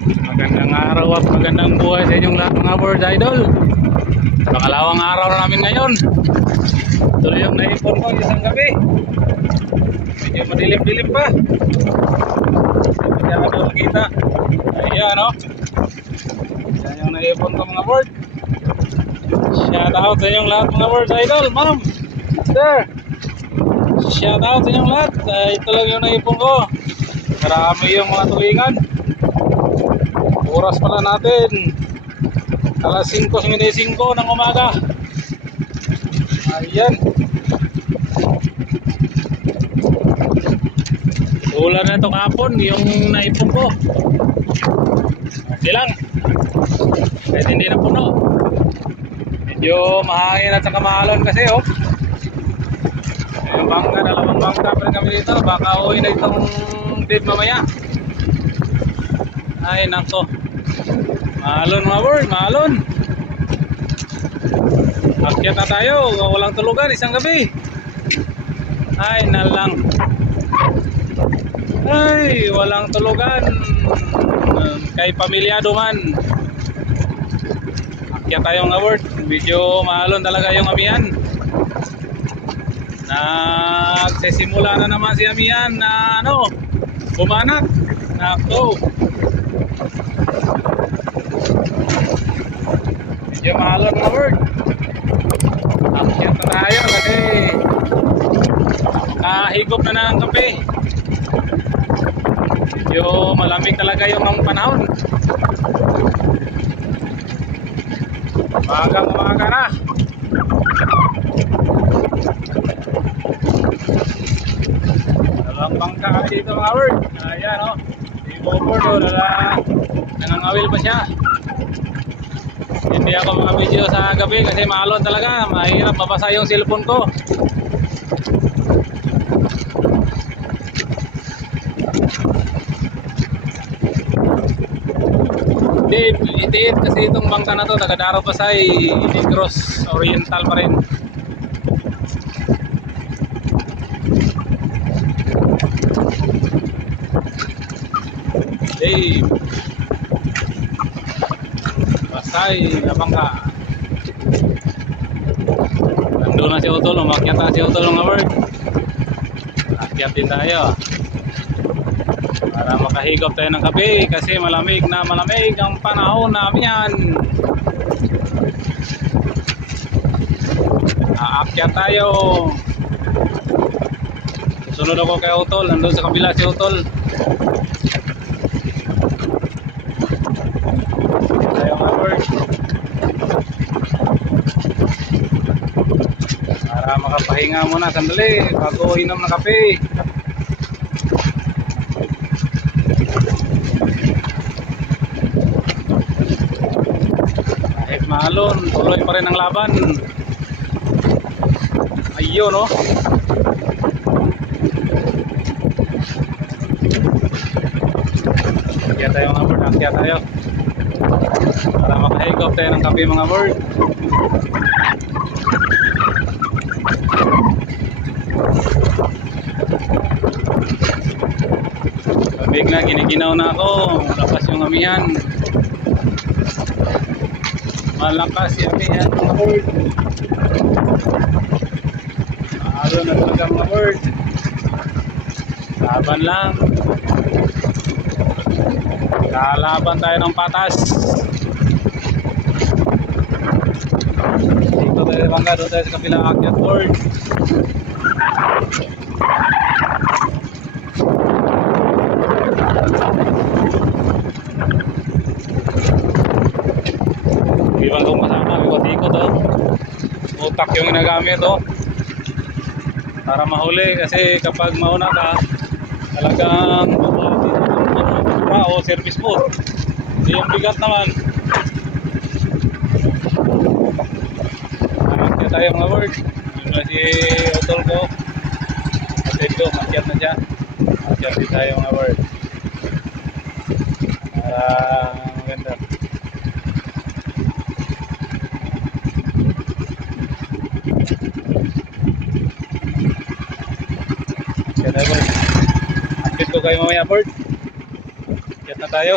Magandang araw at magandang buhay sa inyong lahat mga birds idol. Pangalawang araw na namin ngayon. Tuloy yung naipon ko isang gabi. Medyo madilim-dilim pa. Hindi ka na makita. Ayan o. Yan yung naipon ko mga bird. Shout out sa inyong lahat mga birds idol. Ma'am, sir, shout out sa inyong lahat. Ito lang yung naipon ko. Marami yung mga tuwingan. Oras pala natin alas 5:55 ng umaga. Ayan. Ulan na ito kahapon yung naipon ko. Okay lang. Kahit hindi na puno. Medyo mahangin at saka maalon kasi oh. Yung bangka, dalawang bangka pa rin kami dito. Baka uwi na itong bed mamaya. Ay nako. Maalon mga bird, maalon. Akyat na tayo, walang tulugan isang gabi. Ay nalang. Ay walang tulugan. Kay pamilyado man. Akyat tayo mga bird. Medyo maalon talaga yung amihan. Nagsisimula na naman si amihan na ano, bumanat. Nako. Medyo mahalon mga bird. Akyat na tayo kasi kahigop na ng kape. Medyo malamig talaga yung panahon. Umaga na. Dalawang bangka kami dito mga bird. Ayan o. Di board o. Nangangawil pa siya. Hindi ako maka-video sa gabi kasi maalon talaga. Mahirap mabasa yung cellphone ko. Itiit kasi itong bangka na to. Taga-Daro Pasay, Negros Oriental pa rin. Dave Pasay na bangka. Nandun na si Utol. Umakyat na si Utol mga bird. Akyat din tayo para makahigop tayo ng kape kasi malamig na malamig ang panahon namin yan. Aakyat tayo. Sunod ako kay Utol. Nandun sa kabila si Utol. Tayo mga bird para makapahinga muna sandali bago inom ng kape. Kahit maalon, tuloy pa rin ang laban. Ayun no. Akyat tayo mga bird, akyat tayo para makahigop tayo ng kape mga bird. Kabig na, giniginaw na ako. Malakas yung amihan. Malakas yung amihan mga bird. Mahalo na talaga mga bird. Laban lang. Lalaban tayo ng patas. Dito tayo bangga, doon tayo sa kabilang akyat bird. Ibang kong kasama, ikot-ikot oh. Utak yung ginagamit oh. Para mahuli kasi kapag mauna ka talagang o service boat. Hindi yung bigat naman. Makyat tayo mga bird. Yun na si Utol ko. Atid ko, makyat na siya. Makyat din tayo mga bird. Maganda. Makyat tayo bird. Update ko kayo mamaya bird. Makyat na tayo.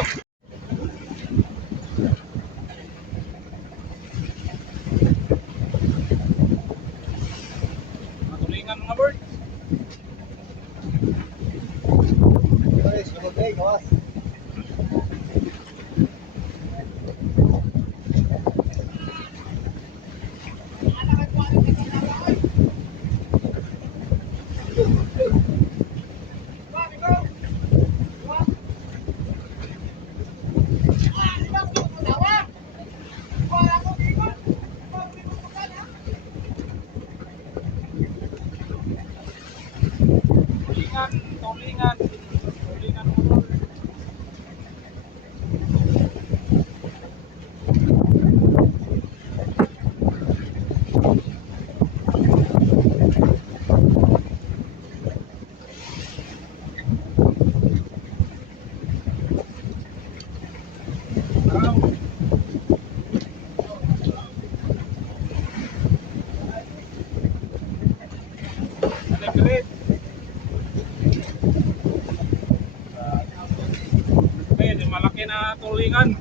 Tulingan, tulingan, tulingan mo. Alegret. Medyo malaki na tulingan.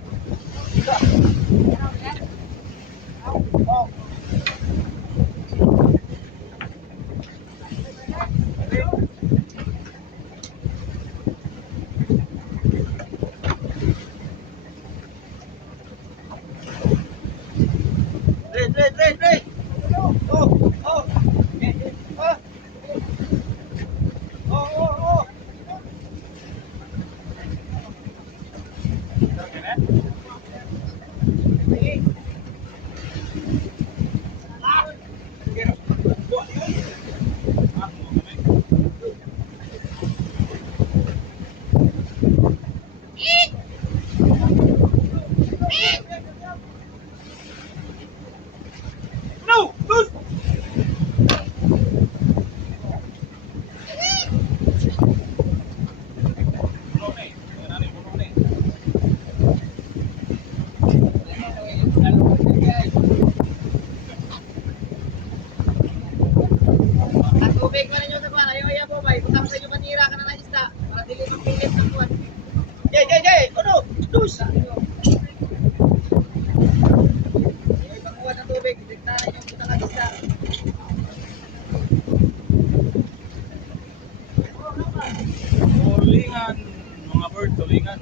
Tubig pa ninyo sa kuwan. Ayaw po ba? Butang sa inyo matira ka na ng isda. Para dili magpilit ng kuwan. Jay! Ano? Dus! Ayaw pagkuhan ng tubig. Dikta na yung butang ng isda. Tulingan, mga bird, tulingan.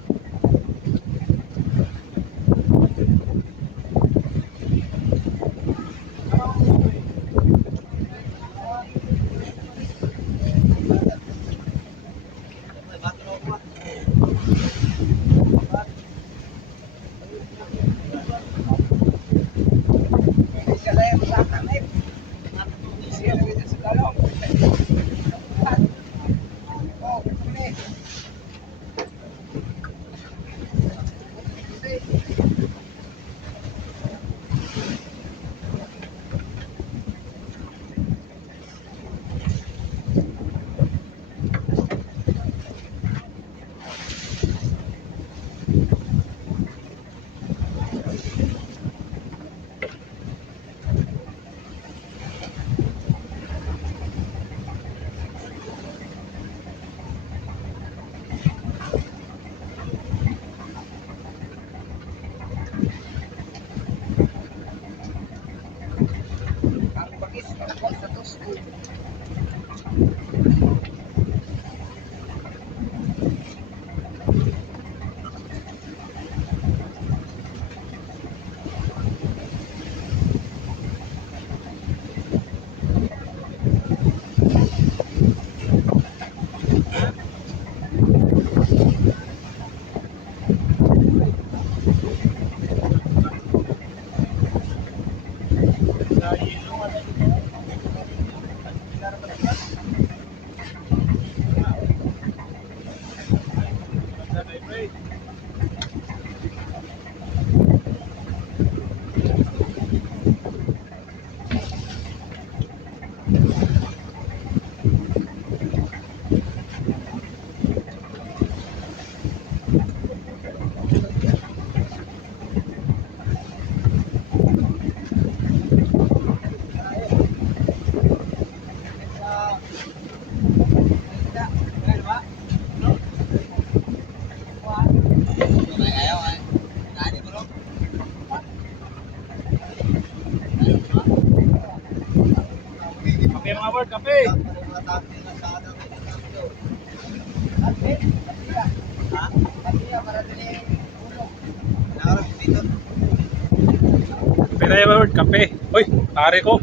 Kape mga bird, kape. dito. Kape tayo, Lord. Kape. Uy, pare ko.